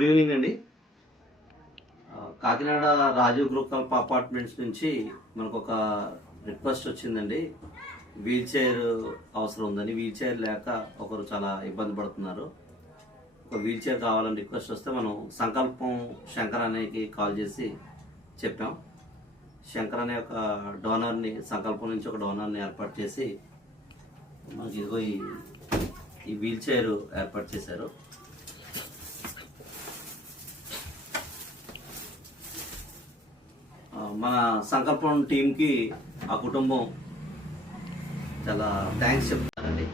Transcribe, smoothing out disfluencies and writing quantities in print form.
Good evening అండి. Kakinada Rajeev group of apartments నుంచి మనకు ఒక రిక్వెస్ట్ వచ్చిందండి. వీల్ చైర్ అవసరం ఉందని. వీల్ చైర్ లేక ఒకరు చాలా ఇబ్బంది పడుతున్నారు. ఒక వీల్ చైర్ కావాలని రిక్వెస్ట్ వస్తే మనం సంకల్పం శంకర్ అనేకి కాల్ చేసి చెప్పాం. శంకర్ అనే ఒక డోనర్ని, సంకల్పం నుంచి ఒక డోనర్ని ఏర్పాటు చేసి మనకి ఇదిగో ఈ వీల్ చైర్ ఏర్పాటు చేశారు. మన సంకల్పం టీంకి ఆ కుటుంబం చాలా థ్యాంక్స్ చెప్తారండి.